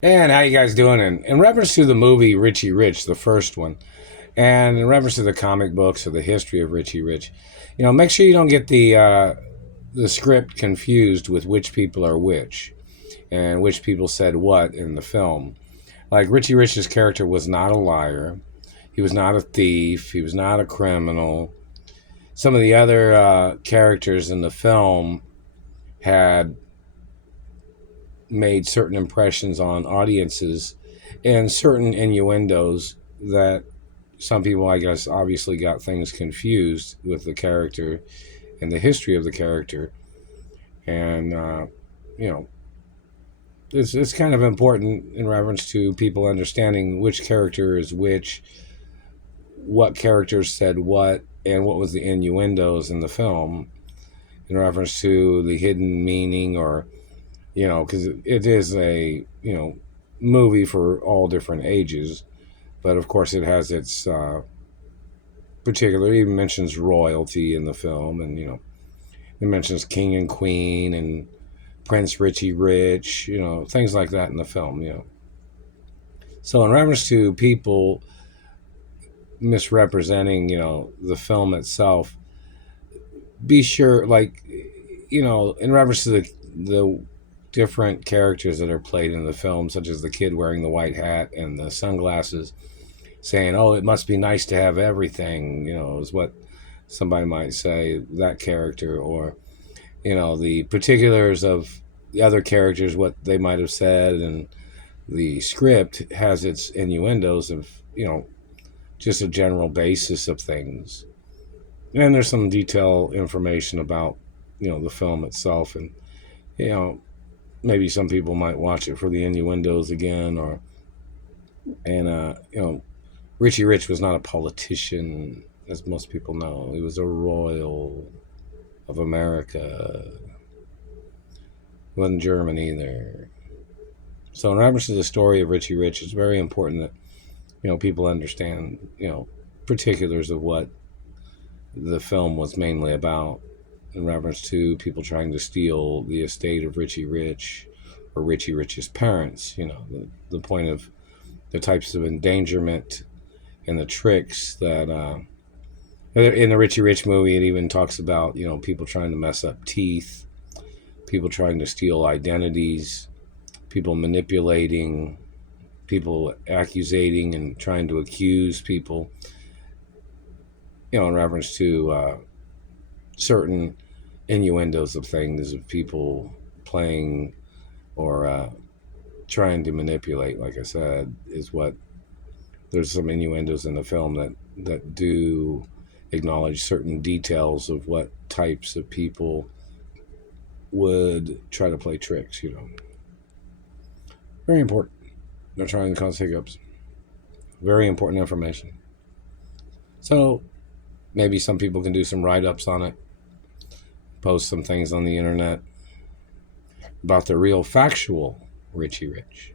And how you guys doing? In reference to the movie Richie Rich, the first one, and in reference to the comic books or the history of Richie Rich, make sure you don't get the script confused with which people are which, and which people said what in the film. Like Richie Rich's character was not a liar, he was not a thief, he was not a criminal. Some of the other characters in the film had made certain impressions on audiences and certain innuendos that some people, I guess, obviously got things confused with the character and the history of the character. And, it's kind of important in reference to people understanding which character is which, what characters said what, and what was the innuendos in the film in reference to the hidden meaning, or because it is a movie for all different ages, but of course it has its particular. It even mentions royalty in the film, and it mentions king and queen and Prince Richie Rich, things like that in the film. So in reference to people misrepresenting the film itself, be sure, in reference to the different characters that are played in the film, such as the kid wearing the white hat and the sunglasses, saying, "Oh, it must be nice to have everything," is what somebody might say, that character, or the particulars of the other characters, what they might have said, and the script has its innuendos of just a general basis of things, and there's some detailed information about the film itself, and maybe some people might watch it for the innuendos again, Richie Rich was not a politician, as most people know. He was a royal of America. He wasn't German either. So in reference to the story of Richie Rich, it's very important that people understand particulars of what the film was mainly about, in reference to people trying to steal the estate of Richie Rich, or Richie Rich's parents. The point of the types of endangerment and the tricks that in the Richie Rich movie, it even talks about people trying to mess up teeth, people trying to steal identities, people manipulating, people accusating and trying to accuse people, in reference to certain innuendos of things, of people playing or trying to manipulate. Like I said, is what there's some innuendos in the film that do acknowledge certain details of what types of people would try to play tricks. Very important. They're trying to cause hiccups. Very important information. So maybe some people can do some write-ups on it, post some things on the internet about the real factual Richie Rich.